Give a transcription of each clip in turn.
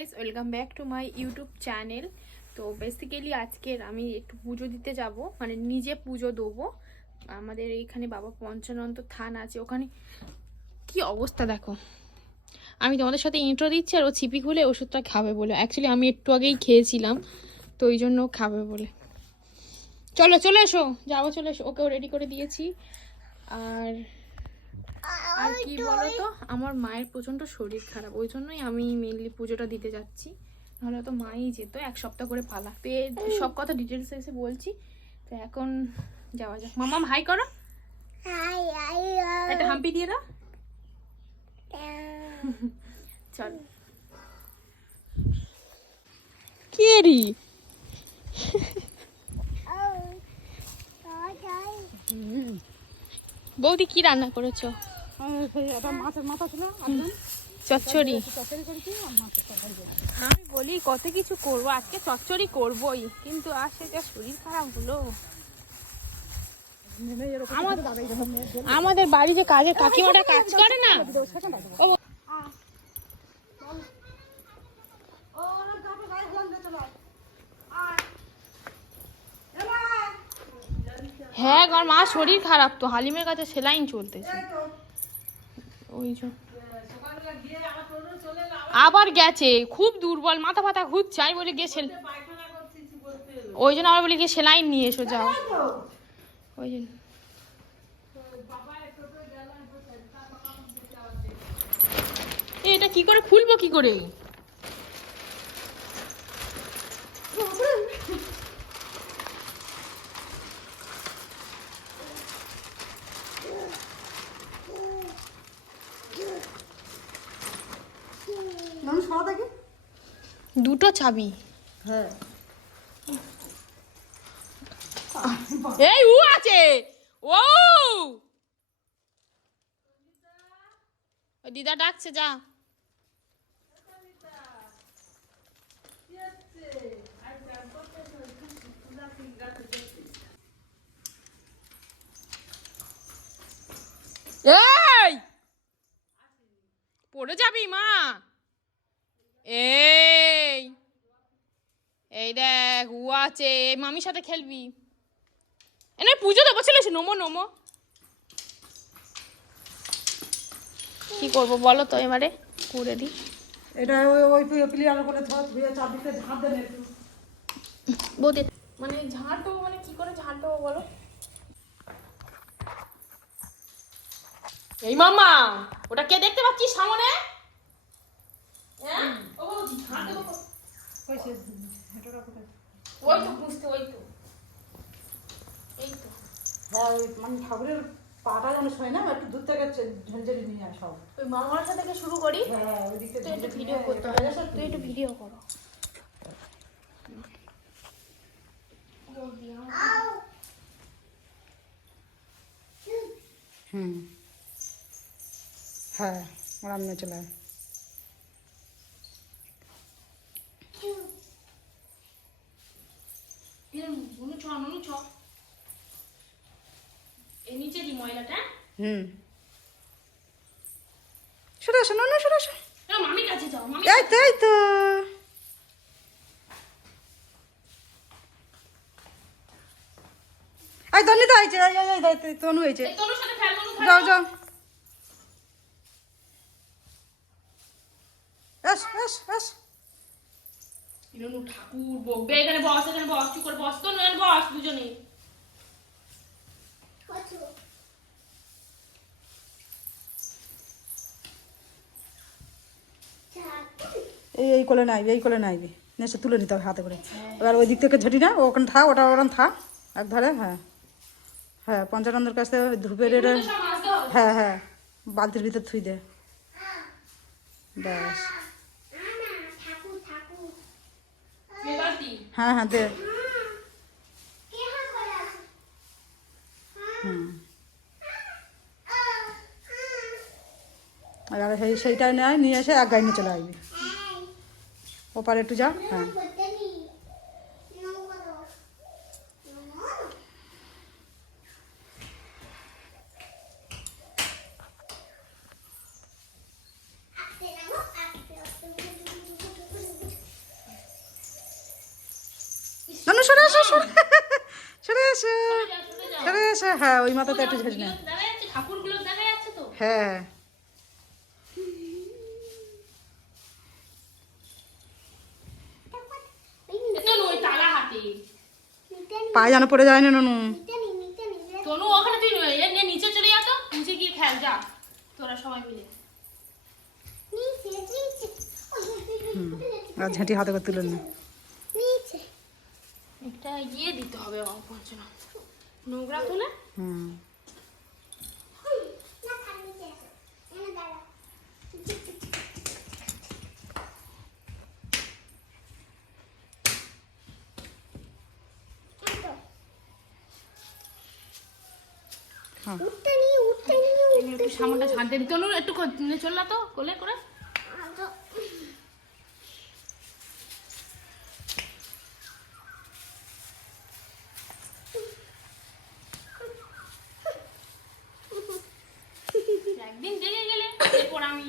Guys, welcome back to my YouTube channel. তো basically আজকের আমি একটু পুজো দিতে যাব, মানে নিজে পুজো দেবো। আমাদের এইখানে বাবা পঞ্চানন্ত থান আছে, ওখানে কি অবস্থা দেখো। আমি তোমাদের সাথে ইন্ট্রো দিচ্ছি আর ও ছিপি খুলে ওষুধটা খাবে বলে। অ্যাকচুয়ালি আমি একটু আগেই খেয়েছিলাম, তো ওই জন্য খাবে বলে। চলো চলে এসো, যাবো, চলে এসো। ওকেও রেডি করে দিয়েছি। আর আর কি বলতো, আমার মায়ের প্রচণ্ড শরীর খারাপ, ওই জন্যই আমি মেনলি পুজোটা দিতে যাচ্ছি। নাহলে তো মাই যেত, এক সপ্তাহ করে পালা। তো সব কথা ডিটেলস এসে বলছি। তো এখন যাওয়া যাক। মামাম হাই করো, একটা হাম্পি দিয়ে দাও। চল। কে রি বৌদি কি রান্না করেছো? চচ্চড়ি। আমি বলি কত কিছু করবো, আজকে চচ্চড়ি করবোই, কিন্তু আর সেটা শরীর খারাপ হলো। আমাদের বাড়ি যে কাজের কাকিমাটা কাজ করে না, হ্যাঁ গো, মা শরীর খারাপ, তো হালিমের কাছে সেলাইন চলতেছে, ওই জন্য আবার গেছে। খুব দুর্বল, মাথা ফাতা ঘুরছে। আমি বলি গিয়ে ওই জন্য আমার বলি গিয়ে সেলাইন নিয়ে এসো, যাও। ওই জন্য এটা কি করে খুলবো, কি করে? দুটো চাবি। হ্যাঁ, এই উ আছে, ও দিদা ডাকছে, যা। এই পড়ে যাবি মা। এই এই দেখ উ আছে, মামির সাথে খেলবি। এনে পুজো দেবো, চলে এসে নমো নমো। কি করবো বলো তো, এবারে করে দিই। এটা ওই ক্লিয়ার করে ধুয়ে চারদিকে ঝাঁট দেন একটু। বৌদি মানে ঝাঁটো, মানে কি করে ঝাঁটো বলো? এই মামা, ওটা কে দেখতে পাচ্ছিস সামনে? হ্যাঁ ও বৌদি ঝাঁট দেবো। কইছে হেঁটোটা কোথায়? ওই তো বুঝতে, ওই তো, এই তো। হ্যাঁ, ওই মানে ঠাকুরের পাটা যেন শোয় না, একটু দূর থেকে ঝঞ্ঝরি নিয়ে আয় সব। ওই মামার থেকে শুরু করি। হ্যাঁ, ওই দিকে তুই একটু ভিডিও করতে হবে, তুই একটু ভিডিও করো। হুম, হ্যাঁ, আরাম নিয়ে চলে আয়। এই নিচে দি ময়লাটা। হুম, সরে আসো, না সরে আসো। মামির কাছে যাও, মামি। এই তো, এই তো। এই দনিতা হয়েছে, এই তনু হয়েছে। তনুর সাথে খেল, তনু খেল। যাও যাও, আস আস আস। ইনু ঠাকুর বকবে, এখানে বস, এখানে বস, চুপ করে বস, তনু এখানে বস, দুজনে। এই কোলে নাইবি, এই কোলে নাইবি, নেসে তুলে নিতে হবে হাতে করে। এবার ওই দিক থেকে ঝটি না, ওখানে থাক, ওটা ওখানে থাক এক ধারে। হ্যাঁ হ্যাঁ, পঞ্চানন্দের কাছে ধূপের এটা। হ্যাঁ হ্যাঁ, বালতির ভিতর থুই দে, ব্যাস। হ্যাঁ হ্যাঁ, দে। হুম, আর সেইটা নেয়, নিয়ে এসে এক গায়ে নিয়ে চলে আসবি। ওপারে একটু যা। হ্যাঁ, এসে হ্যাঁ ওই মাথাতে একটু ঝেড়ে নেয়। দেখা যাচ্ছে ঠাকুরগুলো দেখা যাচ্ছে তো। হ্যাঁ তনু ওই তালা হাতে পায়ে যেন পড়ে যায় না ননু। তনু ওখানে তুই নিচে চলে যা তো, নিচে গিয়ে খেল যা তোরা সবাই মিলে। আর ঝাঁটি হাতে করে তুলে নে। একটা ইয়ে দিতে হবে বাবা পঞ্চনন্দ, নোংরা তুলে। হুম একটু সামনটা ঝাঁটতে দিতে তনু, একটু চল না তো কোলে করে। একদিন দেখে গেলে এরপর আমি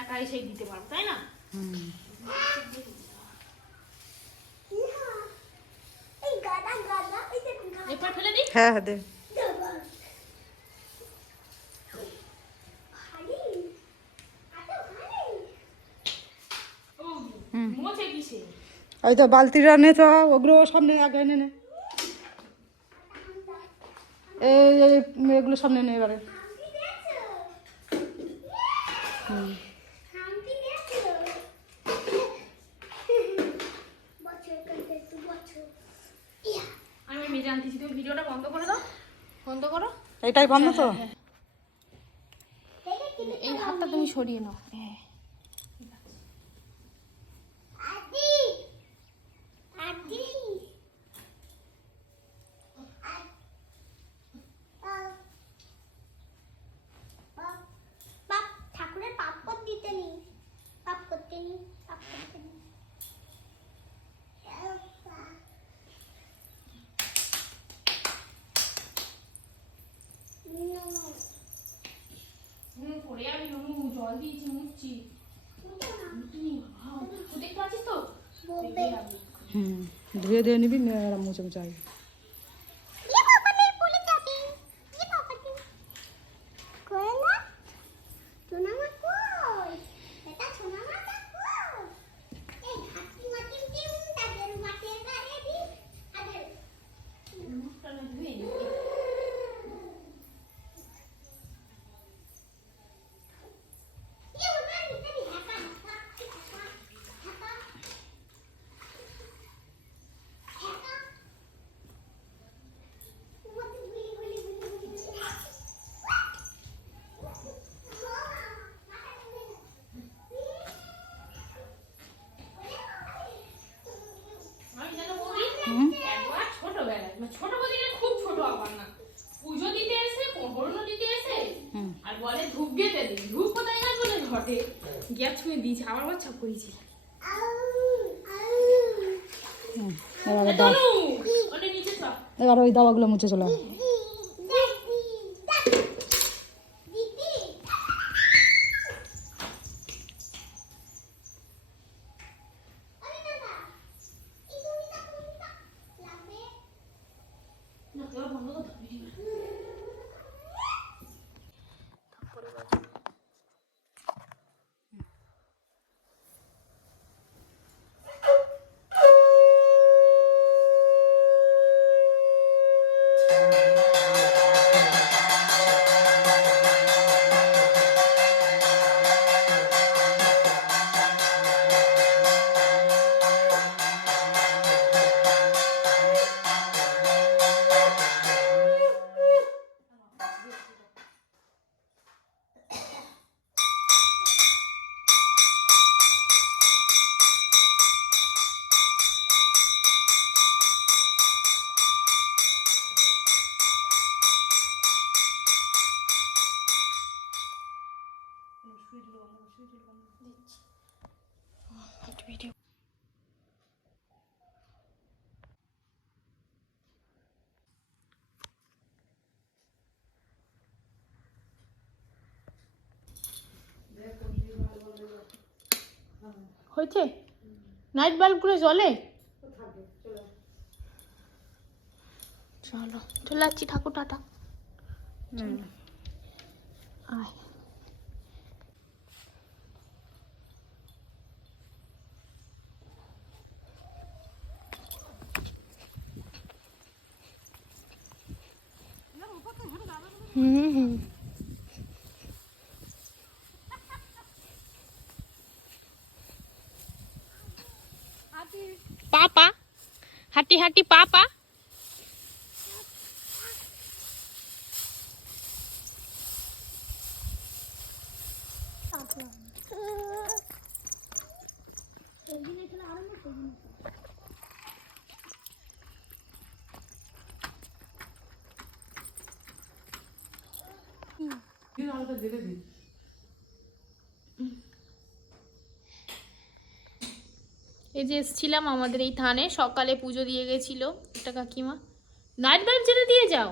একা এসে দিতে পারবো, তাই না? এরপর ফেলে দিই। হ্যাঁ হ্যাঁ দে। মোছে কিসে? ওই তো বালতিটা নে তো, ওগুলো সামনে আগে এনে নে। এগুলো সামনে নে এবারে। আমি মেজে আনতেছি, তুমি ভিডিওটা বন্ধ করে দাও, বন্ধ করো। এটাই বন্ধ তো? এই হাতটা তুমি সরিয়ে নাও। হ্যাঁ ঠাকুরের পাপ করতে দিতে নি, পাপ করতে নি, পাপ করতে নি। পরে আমি জল দিয়েছি, মুছছি। দেখতে পাচ্ছিস তো? ধুয়ে দিয়ে নিবি, মুছে মুছে আসবি। একবার ছোটবেলায়, ছোট বলতে গেলে খুব ছোট আবার না, পুজো দিতে এসে, বরণ দিতে এসে আর বলে ধূপ গেতে দিই। ধূপ কোথায় না বলে ঘটে গ্যাস ছুঁয়ে দিয়েছে, আবার বাচ্চা করেছি। এবার ওই দাওয়াগুলো মুছে চলে আসবে। ভিডিও হয়েছে? নাইট বাল্বগুলো জ্বলে? চলো চলে যাচ্ছি ঠাকুর, টাটা। আয়। হুম। পাপা হাঁটি হাঁটি পাপা। এই যে এসেছিলাম আমাদের এই থানে, সকালে পুজো দিয়ে গেছিল একটা কাকিমা। নাইট বাল্ব জেলে দিয়ে যাও।